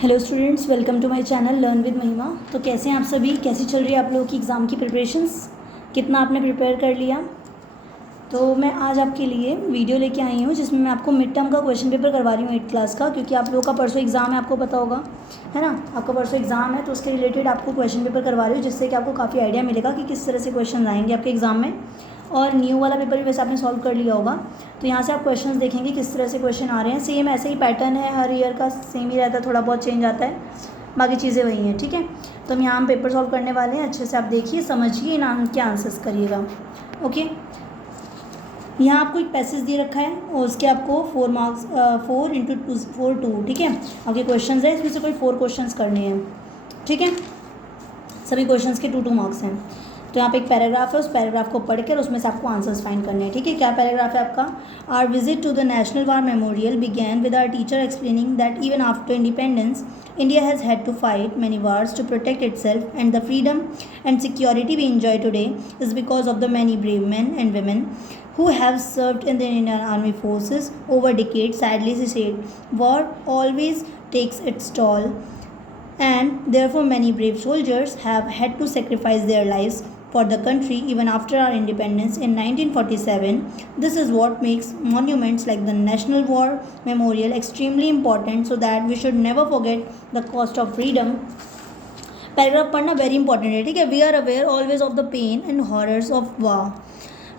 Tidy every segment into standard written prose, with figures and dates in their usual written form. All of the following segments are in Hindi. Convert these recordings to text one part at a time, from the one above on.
Hello students, welcome to my channel learn with Mahima. तो कैसे हैं आप सभी? कैसी चल रही है आप लोगों की एग्ज़ाम की प्रिपरेशंस? कितना आपने प्रिपेयर कर लिया? तो मैं आज आपके लिए वीडियो लेके आई हूँ जिसमें मैं आपको मिड टर्म का क्वेश्चन पेपर करवा रही हूँ 8th क्लास का, क्योंकि आप लोगों का परसों एग्ज़ाम है, आपको पता होगा, है ना। आपका परसों एग्ज़ाम है तो उसके रिलेटेड आपको क्वेश्चन पेपर करवा रही हूँ, जिससे कि आपको काफ़ी आइडिया मिलेगा कि किस तरह से क्वेश्चन आएंगे आपके एग्ज़ाम में। और न्यू वाला पेपर भी वैसे आपने सॉल्व कर लिया होगा, तो यहाँ से आप क्वेश्चंस देखेंगे किस तरह से क्वेश्चन आ रहे हैं। सेम ऐसे ही पैटर्न है, हर ईयर का सेम ही रहता है, थोड़ा बहुत चेंज आता है, बाकी चीज़ें वही हैं, ठीक है। तो हम यहाँ पेपर सॉल्व करने वाले हैं, अच्छे से आप देखिए, समझिए, इन के आंसर्स करिएगा। ओके, यहाँ आपको एक पैसेज दे रखा है और उसके आपको 4 मार्क्स 4 इंटू 2, ठीक है। आपके क्वेश्चंस है, इसमें से कोई 4 क्वेश्चंस करने हैं, ठीक है। सभी क्वेश्चंस के 2 मार्क्स हैं। तो यहाँ पे एक पैराग्राफ है, उस पैराग्राफ को पढ़कर उसमें से आपको आंसर्स फाइंड करने हैं, ठीक है। क्या पैराग्राफ है आपका? Our visit to the national war memorial began with our teacher explaining that even after independence India has had to fight many wars to protect itself, and the freedom and security we enjoy today is because of the many brave men and women who have served in the Indian Army forces over decades. Sadly, she said, war always takes its toll, and therefore many brave soldiers have had to sacrifice their lives for the country even after our independence in 1947. This is what makes monuments like the National War Memorial extremely important, so that we should never forget the cost of freedom. Paragraph पढ़ना वेरी इंपॉर्टेंट है, ठीक है। We are aware always of the pain and horrors of war.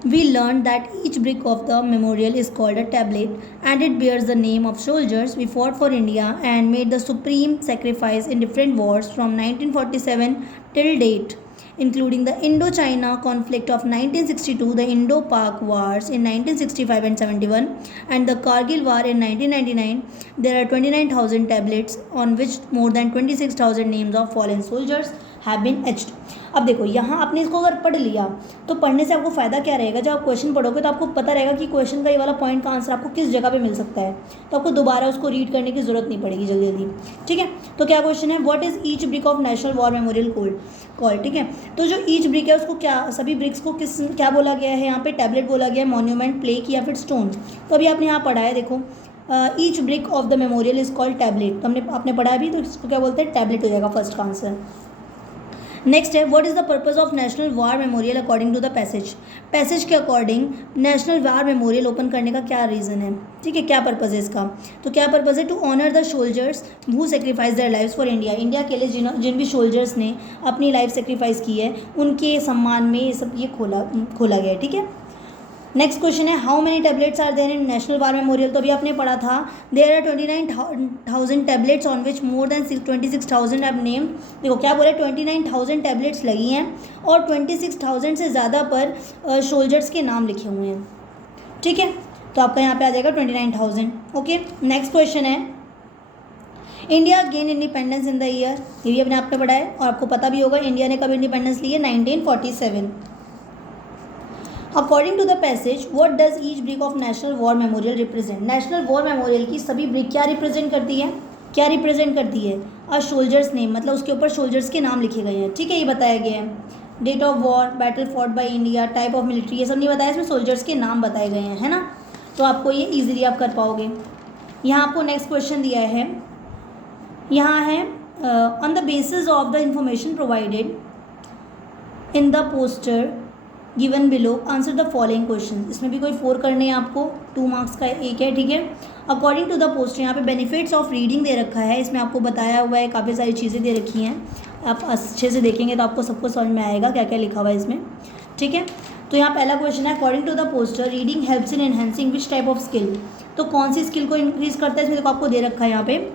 We learned that each brick of the memorial is called a tablet and it bears the name of soldiers we fought for India and made the supreme sacrifice in different wars from 1947 till date, including the Indo-China conflict of 1962, the Indo-Pak wars in 1965 and 71, and the Kargil war in 1999. There are 29,000 tablets on which more than 26,000 names of fallen soldiers have been etched. अब देखो, यहाँ आपने इसको अगर पढ़ लिया तो पढ़ने से आपको फ़ायदा क्या रहेगा? जब आप क्वेश्चन पढ़ोगे तो आपको पता रहेगा कि क्वेश्चन का ये वाला पॉइंट का आंसर आपको किस जगह पे मिल सकता है, तो आपको दोबारा उसको रीड करने की ज़रूरत नहीं पड़ेगी जल्दी जल्दी, ठीक है। तो क्या क्वेश्चन है? What is each brick of national war memorial call, ठीक है। तो जो ईच ब्रिक है उसको क्या, सभी ब्रिक्स को क्या बोला गया है? यहाँ पे टैबलेट बोला गया है, मॉन्यूमेंट, प्लेक या फिर स्टोन। तो अभी आपने यहाँ पढ़ा है, देखो, each brick of the memorial is called tablet. तो आपने पढ़ा अभी, तो इसको क्या बोलते हैं? टैबलेट हो जाएगा फर्स्ट का आंसर। नेक्स्ट है, what is the purpose of national war memorial according to the passage के according national war memorial open करने का क्या रीज़न है, ठीक है, क्या पर्पज़ है इसका? तो क्या पर्पज़ है? To honour the soldiers who sacrifice their lives for India. India के लिए जिन भी सोल्जर्स ने अपनी लाइफ सेक्रीफाइस की है उनके सम्मान में ये सब खोला गया है, ठीक है। नेक्स्ट क्वेश्चन है, how many tablets are there in national war memorial? तो अभी आपने पढ़ा था, there are 29,000 tablets on which more than 26,000 have named. देखो क्या बोले, 29,000 टैबलेट्स लगी हैं और 26,000 से ज़्यादा पर सोल्जर्स के नाम लिखे हुए हैं, ठीक है। तो आपका यहाँ पे आ जाएगा 29,000. ओके, नेक्स्ट क्वेश्चन है, India gain independence in the year. ये भी अपने आपने पढ़ा है और आपको पता भी होगा इंडिया ने कब इंडिपेंडेंस ली है? 1947. According to the passage, what does each brick of national war memorial represent? National war memorial की सभी ब्रिक क्या रिप्रेजेंट करती है? क्या रिप्रेजेंट करती है? अ सोल्जर्स नेम, मतलब उसके ऊपर सोल्जर्स के नाम लिखे गए हैं, ठीक है, ये बताया गया है। Date of war, battle fought by India, type of military, ये सब नहीं बताया, इसमें सोल्जर्स के नाम बताए गए हैं, है ना। तो आपको ये ईजिली आप कर पाओगे। यहाँ आपको नेक्स्ट क्वेश्चन दिया है, यहाँ है, on the basis of the information provided in the poster given below answer the following question. इसमें भी कोई 4 करने हैं आपको, 2 मार्क्स का एक है, ठीक है। अकॉर्डिंग टू द पोस्टर, यहाँ पे बेनिफिट्स ऑफ रीडिंग दे रखा है, इसमें आपको बताया हुआ है, काफ़ी सारी चीज़ें दे रखी हैं, आप अच्छे से देखेंगे तो आपको सबको समझ में आएगा क्या क्या लिखा हुआ है इसमें, ठीक है। तो यहाँ पहला क्वेश्चन है, according to the poster reading helps in enhancing which type of skill? तो कौन सी स्किल को इंक्रीज करता है? इसमें देखो आपको दे रखा है यहाँ पे,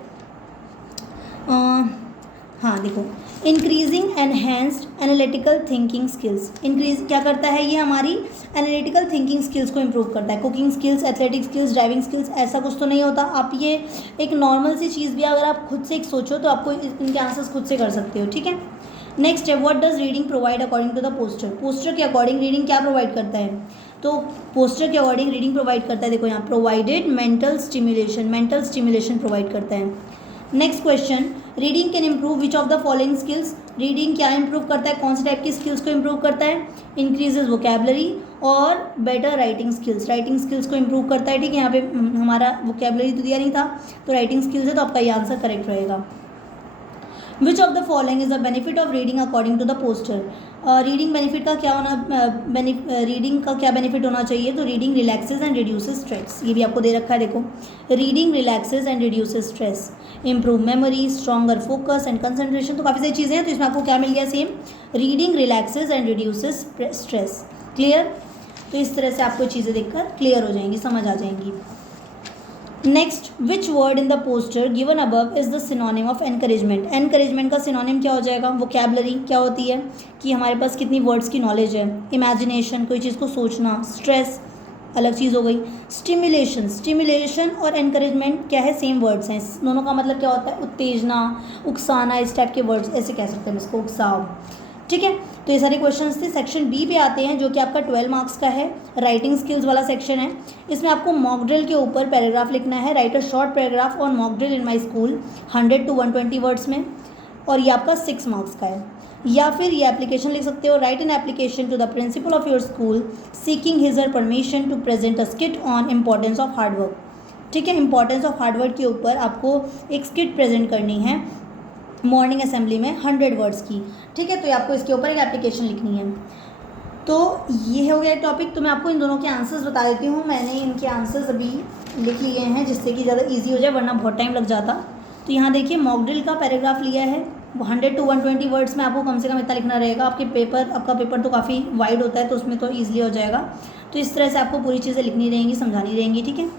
हाँ देखो, increasing enhanced analytical thinking skills. Increase क्या करता है? ये हमारी एनालिटिकल थिंकिंग स्किल्स को इम्प्रूव करता है. Cooking skills, athletic skills, driving skills, ऐसा कुछ तो नहीं होता. आप ये एक नॉर्मल सी चीज़ भी अगर आप खुद से एक सोचो तो आपको इनके आंसर्स खुद से कर सकते हो, ठीक है। नेक्स्ट है, what does reading provide according to the poster? Poster के अकॉर्डिंग रीडिंग क्या प्रोवाइड करता है? तो पोस्टर के अकॉर्डिंग रीडिंग प्रोवाइड करता है, देखो यहाँ, प्रोवाइडेड मेंटल स्टिमुलेशन प्रोवाइड करता है. Next question, reading can improve which of the following skills? Reading क्या इंप्रूव करता है? कौन से टाइप की स्किल्स को इम्प्रूव करता है? इंक्रीजेज वोकेबलरी और बेटर राइटिंग स्किल्स को इम्प्रूव करता है, ठीक है। यहाँ पे हमारा वोकेबलरी तो दिया नहीं था, तो राइटिंग स्किल्स है, तो आपका ये आंसर करेक्ट रहेगा. Which of the following is the benefit of reading according to the poster. Reading benefit का क्या होना, रीडिंग का क्या बेनिफिट होना चाहिए, तो reading relaxes and reduces stress, ये भी आपको दे रखा है देखो, reading relaxes and reduces stress, improve memory, stronger focus and concentration. तो काफ़ी सारी चीज़ें हैं, तो इसमें आपको क्या मिल गया, same reading relaxes and reduces stress. Clear, तो इस तरह से आपको चीज़ें देखकर क्लियर हो जाएंगी, समझ आ जाएंगी। Next, which word in the poster given above is the synonym of encouragement. Encouragement का सिनोनिम क्या हो जाएगा, वोकैबुलरी क्या होती है कि हमारे पास कितनी वर्ड्स की नॉलेज है, इमेजिनेशन कोई चीज़ को सोचना, स्ट्रेस अलग चीज़ हो गई, स्टिमुलेशन, स्टिमुलेशन और एनकरेजमेंट क्या है, सेम वर्ड्स हैं, दोनों का मतलब क्या होता है, उत्तेजना, उकसाना, इस टाइप के वर्ड्स ऐसे कह सकते हैं इसको, उकसाव। ठीक है, तो ये सारे क्वेश्चंस थे। सेक्शन बी पे आते हैं जो कि आपका 12 मार्क्स का है, राइटिंग स्किल्स वाला सेक्शन है। इसमें आपको मॉक ड्रिल के ऊपर पैराग्राफ लिखना है, right a short paragraph on mock drill in my school 100 to 120 words में, और ये आपका 6 मार्क्स का है। या फिर ये एप्लीकेशन लिख सकते हो, write an application to the principal of your school seeking his or permission to present a skit on importance of hard work. ठीक है, इंपॉर्टेंस ऑफ हार्डवर्क के ऊपर आपको एक स्किट प्रेजेंट करनी है मॉर्निंग असेंबली में 100 वर्ड्स की। ठीक है, तो आपको इसके ऊपर एक एप्लीकेशन लिखनी है। तो ये हो गया टॉपिक। तो मैं आपको इन दोनों के आंसर्स बता देती हूँ, मैंने इनके आंसर्स अभी लिख लिए हैं जिससे कि ज़्यादा इजी हो जाए, वरना बहुत टाइम लग जाता। तो यहाँ देखिए मॉक ड्रिल का पैराग्राफ लिया है, 100 to 120 वर्ड्स में आपको कम से कम इतना लिखना रहेगा। आपका पेपर तो काफ़ी वाइड होता है, तो उसमें तो ईजिली हो जाएगा। तो इस तरह से आपको पूरी चीज़ें लिखनी रहेंगी, समझानी रहेंगी। ठीक है,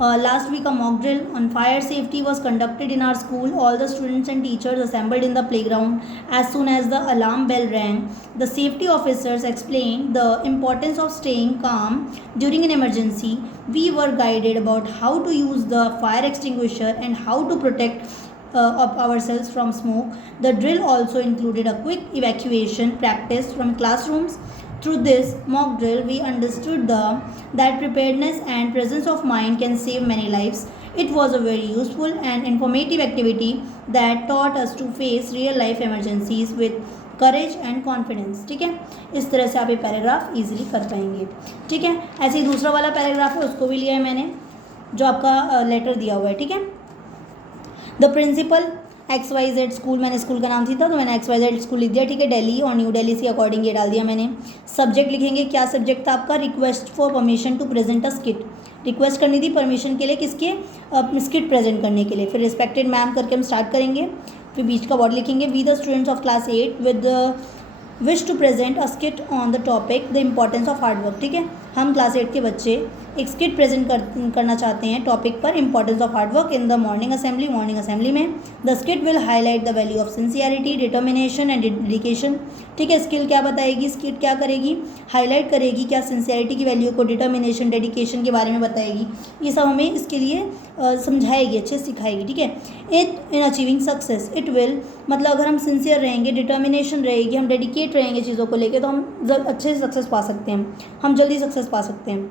last week a mock drill on fire safety was conducted in our school. All the students and teachers assembled in the playground as soon as the alarm bell rang. The safety officers explained the importance of staying calm during an emergency. We were guided about how to use the fire extinguisher and how to protect of ourselves from smoke. The drill also included a quick evacuation practice from classrooms. Through this mock drill, we understood that preparedness and presence of mind can save many lives. It was a very useful and informative activity that taught us to face real life emergencies with courage and confidence. ठीक है, इस तरह से आप ये पैराग्राफ इजीली कर पाएंगे। ठीक है, ऐसे ही दूसरा वाला पैराग्राफ है, उसको भी लिया है मैंने, जो आपका लेटर दिया हुआ है। ठीक है, द प्रिंसिपल XYZ स्कूल, मैंने स्कूल का नाम थी था तो मैंने XYZ स्कूल लिख दिया। ठीक है, दिल्ली और न्यू दिल्ली से अकॉर्डिंग ये डाल दिया मैंने। सब्जेक्ट लिखेंगे, क्या सब्जेक्ट था आपका, request for permission to present a skit, request करनी थी परमिशन के लिए, किसके, स्किट प्रेजेंट करने के लिए। फिर रिस्पेक्टेड मैम करके हम स्टार्ट करेंगे, फिर बीच का वर्ड लिखेंगे, we the students of class 8 with wish to present a skit on the topic the importance of hard work. ठीक है, हम क्लास 8 के बच्चे एक स्किट प्रेजेंट करना चाहते हैं टॉपिक पर importance of hard work in the morning assembly में। The skit will highlight the value of sincerity, determination and dedication. ठीक है, स्किल क्या बताएगी, स्किट क्या करेगी, हाईलाइट करेगी क्या सिंसियरिटी की वैल्यू को, डिटर्मिनेशन, डेडिकेशन के बारे में बताएगी। ये सब हमें इसके लिए समझाएगी, अच्छे से सिखाएगी। ठीक है, it in achieving success, it will मतलब अगर हम सिंसियर रहेंगे, डिटर्मिनेशन रहेगी, हम डेडिकेट रहेंगे चीज़ों को लेकर, तो हम अच्छे से सक्सेस पा सकते हैं, हम जल्दी सक्सेस पा सकते हैं।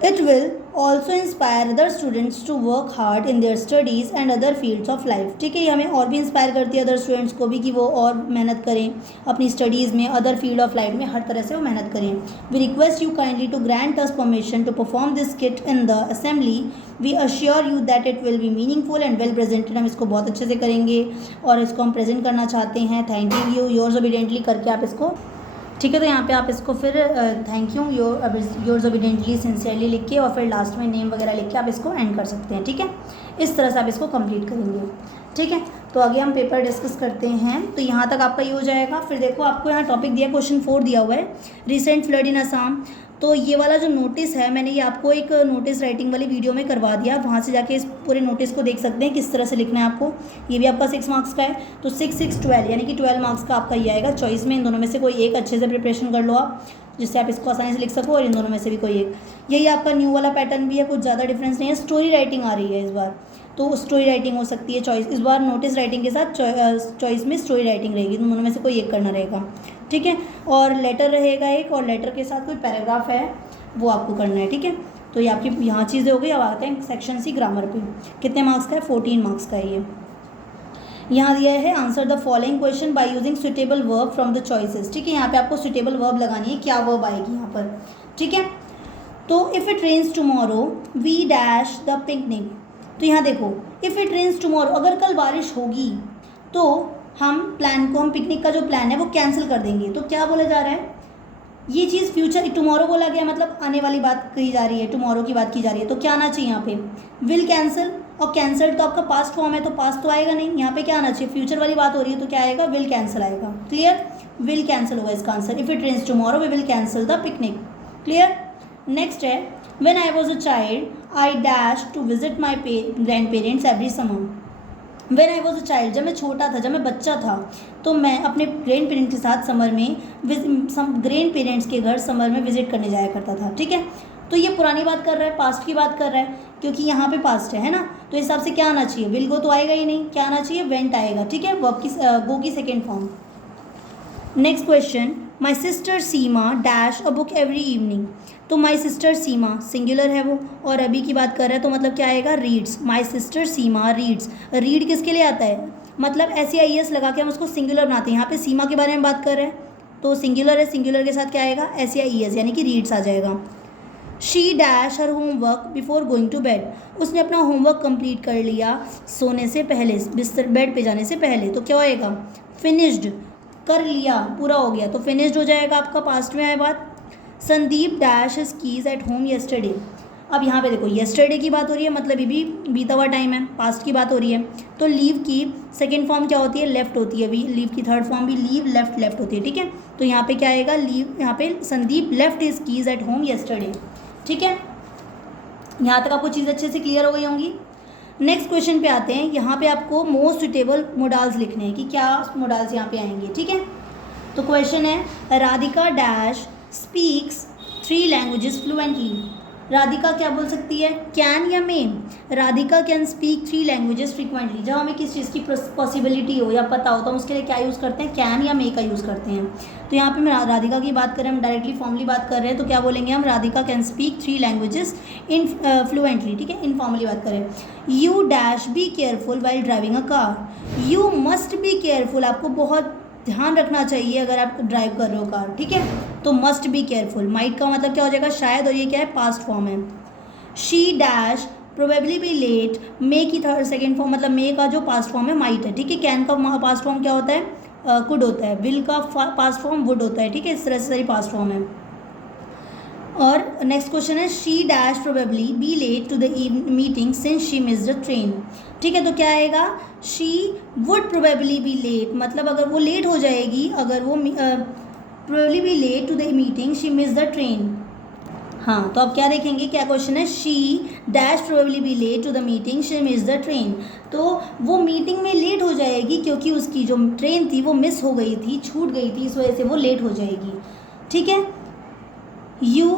It will also inspire other students to work hard in their studies and other fields of life. ठीक है, ये हमें और भी इंस्पायर करती है अदर स्टूडेंट्स को भी कि वो और मेहनत करें अपनी स्टडीज़ में, अदर फील्ड ऑफ लाइफ में, हर तरह से वो मेहनत करें। We request you kindly to grant us permission to perform this skit in the assembly. We assure you that it will be meaningful and well presented. हम इसको बहुत अच्छे से करेंगे और इसको हम प्रेजेंट करना चाहते हैं। थैंक यू, योर्स ओबीडिएंटली करके आप इसको, ठीक है, तो यहाँ पे आप इसको फिर थैंक यू, योर्स ओबीडिएंटली, सिंसियरली लिख के और फिर लास्ट में नेम वगैरह लिख के आप इसको एंड कर सकते हैं। ठीक है, इस तरह से आप इसको कंप्लीट करेंगे। ठीक है, तो आगे हम पेपर डिस्कस करते हैं। तो यहाँ तक आपका ये हो जाएगा। फिर देखो आपको यहाँ टॉपिक दिया, क्वेश्चन 4 दिया हुआ है, रिसेंट फ्लड इन असम। तो ये वाला जो नोटिस है, मैंने ये आपको एक नोटिस राइटिंग वाली वीडियो में करवा दिया, वहाँ से जाके इस पूरे नोटिस को देख सकते हैं किस तरह से लिखना है आपको। ये भी आपका 6 मार्क्स का है, तो 6, 6, 12 यानी कि 12 मार्क्स का आपका ये आएगा। चॉइस में इन दोनों में से कोई एक अच्छे से प्रिपरेशन कर लो आप, जिससे आप इसको आसानी से लिख सको, और इन दोनों में से भी कोई एक। यही आपका न्यू वाला पैटर्न भी है, कुछ ज़्यादा डिफरेंस नहीं है। स्टोरी राइटिंग आ रही है इस बार, तो स्टोरी राइटिंग हो सकती है चॉइस, इस बार नोटिस राइटिंग के साथ चॉइस में स्टोरी राइटिंग रहेगी, तो दोनों में से कोई एक करना रहेगा। ठीक है, और लेटर रहेगा एक, और लेटर के साथ कोई पैराग्राफ है वो आपको करना है। ठीक है, तो ये आपकी यहाँ चीज़ें हो गई। अब आते हैं सेक्शन सी ग्रामर पे। कितने मार्क्स का है, 14 मार्क्स का है ये। यहाँ दिया है answer the following question by using suitable verb from the choices. ठीक है, यहाँ पे आपको सुटेबल वर्ब लगानी है, क्या वर्ब आएगी यहाँ पर। ठीक है, तो if it rains tomorrow we dash the picnic. तो यहाँ देखो, इफ़ इट रेन्स टुमारो, अगर कल बारिश होगी तो हम प्लान को, हम पिकनिक का जो प्लान है वो कैंसिल कर देंगे। तो क्या बोला जा रहा है, ये चीज़ फ्यूचर टुमारो बोला गया, मतलब आने वाली बात कही जा रही है, टुमारो की बात की जा रही है। तो क्या आना चाहिए यहाँ पे, विल कैंसिल, और कैंसल्ड तो आपका पास्ट फॉर्म है तो पास्ट तो आएगा नहीं, यहाँ पे क्या आना चाहिए, फ्यूचर वाली बात हो रही है तो क्या आएगा, विल कैंसिल आएगा। क्लियर, विल कैंसिल होगा इसका answer. If it rains tomorrow we will cancel the picnic. Clear. Next है, when I was a child I dash to visit my grandparents every summer. When I was a child, जब मैं छोटा था, जब मैं बच्चा था, तो मैं अपने ग्रैंड पेरेंट्स के साथ समर में ग्रैंड पेरेंट्स के घर समर में विजिट करने जाया करता था। ठीक है, तो ये पुरानी बात कर रहा है, पास्ट की बात कर रहा है, क्योंकि यहाँ पे पास्ट है ना, तो इस हिसाब से क्या आना चाहिए, विल गो तो आएगा ही नहीं, क्या आना चाहिए, वेंट आएगा। ठीक है, वर्ब की गो की second form. Next question, my sister Seema dash a book every evening. तो माई सिस्टर सीमा सिंगुलर है वो, और अभी की बात कर रहा है तो मतलब क्या आएगा, reads. My sister Seema reads, read किसके लिए आता है, मतलब SEIS लगा के हम उसको सिंगुलर बनाते हैं। यहाँ पे सीमा के बारे में बात कर रहे हैं तो सिंगुलर है, सिंगुलर के साथ क्या आएगा, SEIS यानी कि रीड्स आ जाएगा। She dash her homework before going to bed, उसने अपना होमवर्क कंप्लीट कर लिया सोने से पहले, बिस्तर बेड पे जाने से पहले। तो क्या होएगा, फिनिश्ड, कर लिया, पूरा हो गया, तो फिनिश्ड हो जाएगा आपका, पास्ट में आए बात। Sandeep dash his keys at home yesterday. अब यहाँ पे देखो येस्टरडे की बात हो रही है, मतलब ये भी बीता हुआ टाइम है, पास्ट की बात हो रही है। तो लीव की सेकंड फॉर्म क्या होती है, लेफ्ट होती है। लीव की थर्ड फॉर्म भी लीव लेफ्ट लेफ्ट होती है। ठीक है, तो यहाँ पे क्या आएगा, लीव, यहाँ पे Sandeep left his keys at home yesterday. ठीक है, यहाँ तक आपको चीज़ अच्छे से क्लियर हो गई होंगी। नेक्स्ट क्वेश्चन पे आते हैं, यहाँ पे आपको मोस्ट सुटेबल मोडाल्स लिखने हैं कि क्या मोडाल्स यहाँ पे आएंगे। ठीक है, तो क्वेश्चन है, Radhika dash speaks 3 languages fluently. Radhika क्या बोल सकती है, कैन या may. Radhika can speak 3 languages frequently. जब हमें किस चीज़ की पॉसिबिलिटी हो या पता हो तो हम उसके लिए क्या यूज़ करते हैं, कैन या मे का यूज़ करते हैं। तो यहाँ पे मैं राधिका की बात कर रहे हैं, हम डायरेक्टली फॉर्मली बात कर रहे हैं, तो क्या बोलेंगे हम, Radhika can speak 3 languages in fluently. ठीक है, इनफॉर्मली बात करें, you dash be careful while driving a car. You must be careful, आपको बहुत ध्यान रखना चाहिए अगर आप ड्राइव कर रहे हो कार। ठीक है, तो मस्ट बी केयरफुल, माइट का मतलब क्या हो जाएगा, शायद, और ये क्या है, पास्ट फॉर्म है। She dash probably be late, may की थर्ड सेकेंड फॉर्म, मतलब मे का जो पास्ट फॉर्म है माइट है। ठीक है, कैन का पास्ट फॉर्म क्या होता है, कुड होता है। विल का पास्ट फॉर्म वुड होता है। ठीक है, इस तरह से सारी पास्ट फॉर्म है। और नेक्स्ट क्वेश्चन है, she dash probably be late to the meeting since she miss the train. ठीक है, तो क्या आएगा, she would probably be late, मतलब अगर वो लेट हो जाएगी, अगर वो probably be late to the meeting she miss the train. हाँ, तो अब क्या देखेंगे, क्या क्वेश्चन है, she dash probably be late to the meeting she miss the train. तो वो मीटिंग में लेट हो जाएगी क्योंकि उसकी जो ट्रेन थी वो मिस हो गई थी, छूट गई थी, इस वजह से वो लेट हो जाएगी। ठीक है, you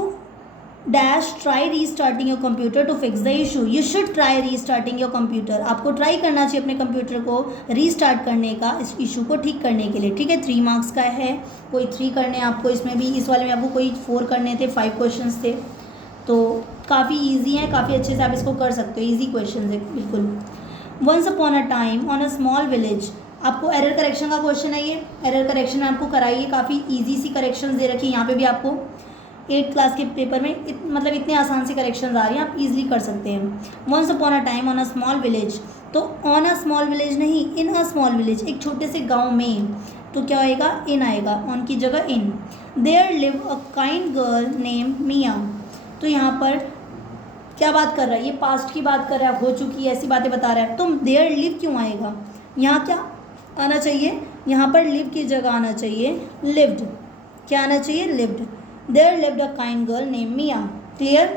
dash try restarting your computer to fix the issue. You should try restarting your computer. आपको ट्राई करना चाहिए अपने कंप्यूटर को रीस्टार्ट करने का, इस इशू को ठीक करने के लिए। ठीक है, 3 मार्क्स का है, कोई 3 करने हैं आपको, इसमें भी, इस वाले में आपको कोई 4 करने थे, 5 क्वेश्चंस थे, तो काफ़ी ईजी है, काफ़ी अच्छे से आप इसको कर सकते हो, ईजी क्वेश्चन है बिल्कुल। Once upon a time on a small village, आपको एरर करेक्शन का क्वेश्चन है, ये एरर करेक्शन आपको कराइए, काफ़ी ईजी सी करेक्शन दे रखी है यहाँ पे भी आपको। 8th क्लास के पेपर में मतलब इतने आसान से करेक्शन आ रही हैं, आप इजीली कर सकते हैं। Once upon a time on a small village, तो ऑन अ स्मॉल विलेज नहीं, इन अ स्मॉल विलेज, एक छोटे से गांव में, तो क्या आएगा, इन आएगा, ऑन की जगह in. There live a kind girl name Mia. तो यहाँ पर क्या बात कर रहा है, ये पास्ट की बात कर रहा है, हो चुकी है, ऐसी बातें बता रहा है, तो देयर लिव क्यों आएगा, यहाँ क्या आना चाहिए, यहाँ पर लिव की जगह आना चाहिए लिव्ड। क्या आना चाहिए, lived. There lived a kind girl named Mia. Clear?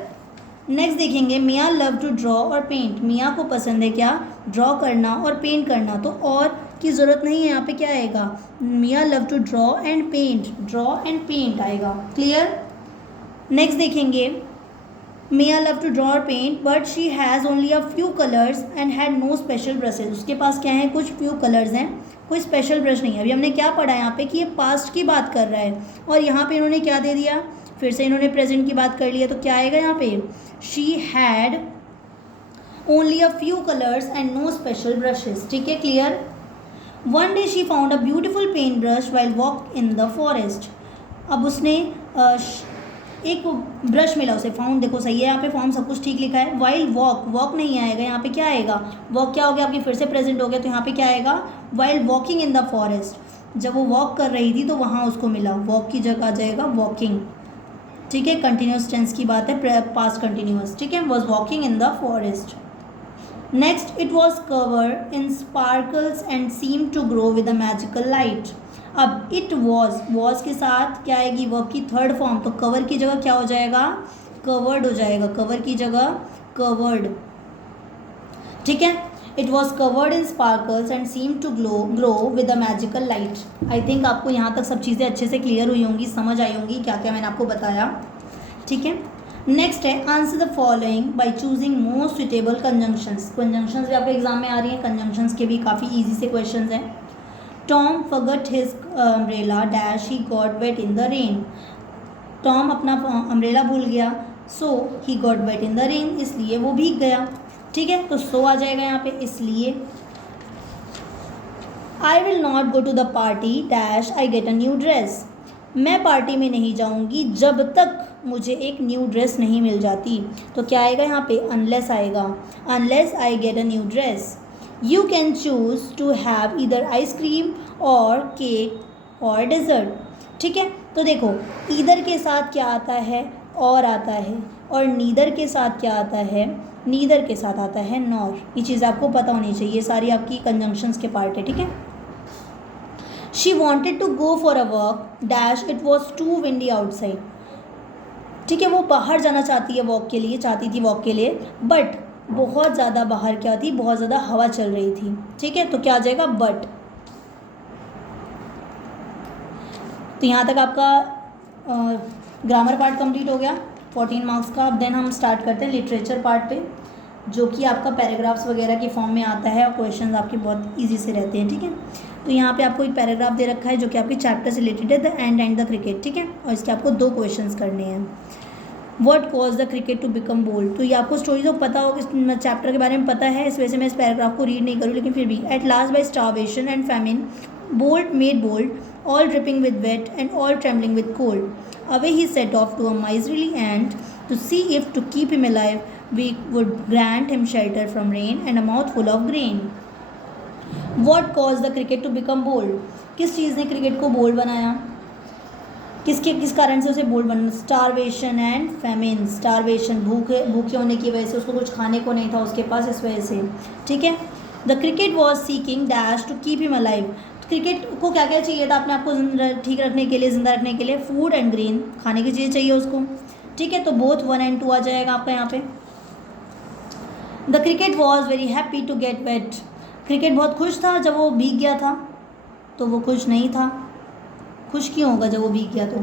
Next देखेंगे, मिया लव टू ड्रॉ और पेंट। मिया को पसंद है क्या, ड्रॉ करना और पेंट करना, तो और की ज़रूरत नहीं है, यहाँ पे क्या आएगा, Mia love to draw and paint, draw and paint आएगा। क्लियर? नेक्स्ट देखेंगे, मिया लव टू ड्रॉ और paint but she has only a few colours and had no special brushes. उसके पास क्या है, कुछ फ्यू कलर्स हैं, कोई स्पेशल ब्रश नहीं है। अभी हमने क्या पढ़ा यहाँ पे कि ये पास्ट की बात कर रहा है, और यहाँ पे इन्होंने क्या दे दिया, फिर से इन्होंने प्रेजेंट की बात कर लिया, तो क्या आएगा यहाँ पे, she had only a few colours and no special brushes. ठीक है, clear? One day she found a beautiful paint brush while walk in the forest. अब उसने एक ब्रश मिला उसे, फाउंड देखो सही है यहाँ पे, फॉर्म सब कुछ ठीक लिखा है। वाइल वॉक, वॉक नहीं आएगा यहाँ पे, क्या आएगा, वॉक क्या हो गया आपकी फिर से प्रेजेंट हो गया, तो यहाँ पे क्या आएगा, while walking in the forest, जब वो वॉक कर रही थी तो वहाँ उसको मिला, वॉक की जगह आ जाएगा वॉकिंग, ठीक है। कंटिन्यूस टेंस की बात है, पास्ट कंटिन्यूस, ठीक है, was walking in the forest. Next, it was cover in sparkles and seem to grow with a magical light. अब इट वॉज के साथ क्या आएगी, वर्ब की थर्ड फॉर्म, तो कवर की जगह क्या हो जाएगा, कवर्ड हो जाएगा, कवर की जगह कवर्ड, ठीक है। It was covered in sparkles and seem to grow with a magical light. I think आपको यहाँ तक सब चीज़ें अच्छे से क्लियर हुई होंगी, समझ आई होंगी क्या क्या मैंने आपको बताया, ठीक है। नेक्स्ट है answer the following by choosing most suitable conjunctions. Conjunctions भी आपके एग्जाम में आ रही हैं, कंजंक्शंस के भी काफ़ी इजी से क्वेश्चंस हैं। Tom forgot his umbrella dash he got wet in the rain. Tom अपना अम्ब्रेला भूल गया, so he got wet in the rain, इसलिए वो भीग गया, ठीक है। तो सो आ जाएगा यहाँ पे, इसलिए। I will not go to the party dash I get a new dress. मैं पार्टी में नहीं जाऊँगी जब तक मुझे एक न्यू ड्रेस नहीं मिल जाती, तो क्या आएगा यहाँ पे, अनलेस आएगा, unless I get a new dress. You can choose to have either ice cream or cake or dessert, ठीक है। तो देखो ईदर के साथ क्या आता है, और आता है, और नीदर के साथ क्या आता है, नीदर के साथ आता है नॉर। ये चीज़ आपको पता होनी चाहिए, सारी आपकी कंजंक्शंस के पार्ट है, ठीक है। She wanted to go for a walk dash it was too windy outside, ठीक है। वो बाहर जाना चाहती है वॉक के लिए, चाहती थी वॉक के लिए, बट बहुत ज़्यादा बाहर क्या थी, बहुत ज़्यादा हवा चल रही थी, ठीक है। तो क्या आ जाएगा, बट। तो यहाँ तक आपका ग्रामर पार्ट कंप्लीट हो गया 14 मार्क्स का। अब देन हम स्टार्ट करते हैं लिटरेचर पार्ट पे, जो कि आपका पैराग्राफ्स वगैरह के फॉर्म में आता है और क्वेश्चंस आपके बहुत इजी से रहते हैं, ठीक है। तो यहाँ पे आपको एक पैराग्राफ दे रखा है जो कि आपके चैप्टर से रिलेटेड है, द एंड द क्रिकेट, ठीक है। और इसके आपको 2 क्वेश्चंस करने हैं। What cause the cricket to become bold. तो ये आपको स्टोरी तो पता होगा, इस चैप्टर के बारे में पता है, इस वजह से मैं इस पैराग्राफ को रीड नहीं करूँ, लेकिन फिर भी। At last by starvation and famine bold made bold, all dripping with wet and all trembling with cold. Away he set off to a miserly ant to see if to keep him alive we would grant him shelter from rain and a mouthful of grain. What caused the cricket to become bold? किस चीज़ ने क्रिकेट को बोल्ड बनाया, किस कारण से उसे बोल्ड बनना, स्टारवेशन एंड फेमिन। स्टारवेशन, भूखे होने की वजह से, उसको कुछ खाने को नहीं था उसके पास, इस वजह से, ठीक है। The cricket was seeking dash to keep him alive. Cricket को क्या क्या चाहिए था अपने आप को ठीक रखने के लिए, जिंदा रखने के लिए, फूड एंड ग्रेन, खाने की चीज़ें चाहिए उसको, ठीक है। तो बोथ 1 and 2 आ जाएगा आपका यहाँ पे। The cricket was very happy to get wet. Cricket बहुत खुश था जब वो भीग गया था, तो वो खुश नहीं था। खुश क्यों होगा जब वो भीग गया, तो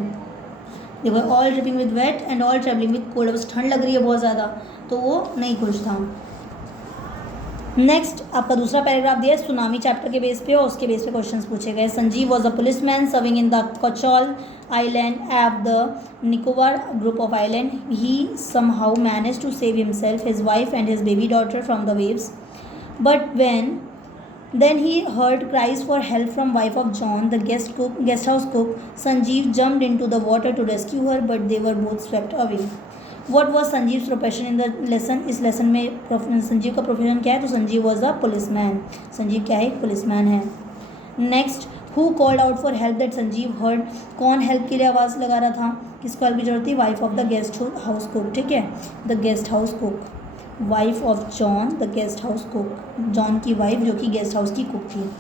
देखो all dripping with weight and all travelling with cold, बस ठंड लग रही है बहुत ज़्यादा, तो वो नहीं खुश था। नेक्स्ट आपका दूसरा पैराग्राफ दिया है सुनामी चैप्टर के बेस पे, और उसके बेस पे क्वेश्चंस पूछे गए। Sanjeev was a policeman serving in the Katchal island at the Nicobar group of island. He somehow manage to save himself, his wife and his baby daughter from the waves, but then he heard cries for help from wife of John, the guest house cook. Sanjeev jumped into the water to rescue her, but they were both swept away. What was Sanjeev's profession in the lesson? इस लेसन में संजीव का प्रोफेशन क्या है, तो Sanjeev was a policeman. Sanjeev क्या है, पुलिसमैन है। Next, who called out for help that Sanjeev heard. कौन हेल्प के लिए आवाज़ लगा रहा था, किसको हेल्प की जरूरत थी, wife of the guest house cook, ठीक है। The guest house cook, wife of John the guest house cook, John की वाइफ जो कि गेस्ट हाउस की कुक थी।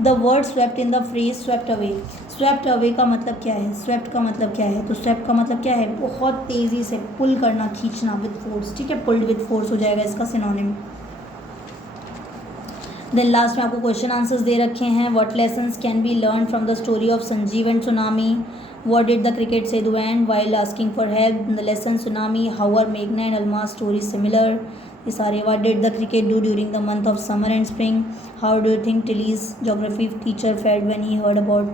The word swept in the phrase swept away. Swept away का मतलब क्या है, स्वेप्ट का मतलब क्या है, तो स्वेप्ट का मतलब क्या है, बहुत तेज़ी से पुल करना, खींचना विद फोर्स, ठीक है। पुल्ड विद फोर्स हो जाएगा इसका सिनोनिम। देन लास्ट में आपको क्वेश्चन आंसर्स दे रखे हैं। What lessons can be learn from the story of Sanjeev and tsunami. What did the cricket say to Anne while asking for help? The lesson tsunami. How are Meghna and Alma's stories similar? ये सारे. What did the cricket do during the month of summer and spring? How do you think Tilly's geography teacher felt when he heard about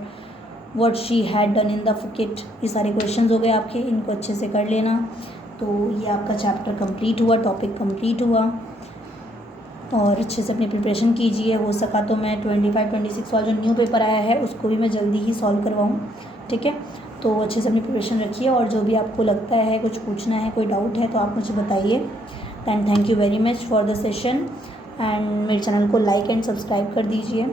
what she had done in the Phuket? ये सारे क्वेश्चंस हो गए आपके, इनको अच्छे से कर लेना। तो ये आपका चैप्टर कंप्लीट हुआ, टॉपिक कंप्लीट हुआ, और अच्छे से अपनी प्रिपरेशन कीजिए। हो सका तो मैं 25-26 वाला जो न्यू पेपर आया है उसको भी मैं जल्दी ही सॉल्व करवाऊँ, ठीक है। तो अच्छे से अपनी प्रिपरेशन रखिए, और जो भी आपको लगता है कुछ पूछना है, कोई डाउट है तो आप मुझे बताइए। Then thank you very much for the session, and मेरे चैनल को लाइक एंड सब्सक्राइब कर दीजिए।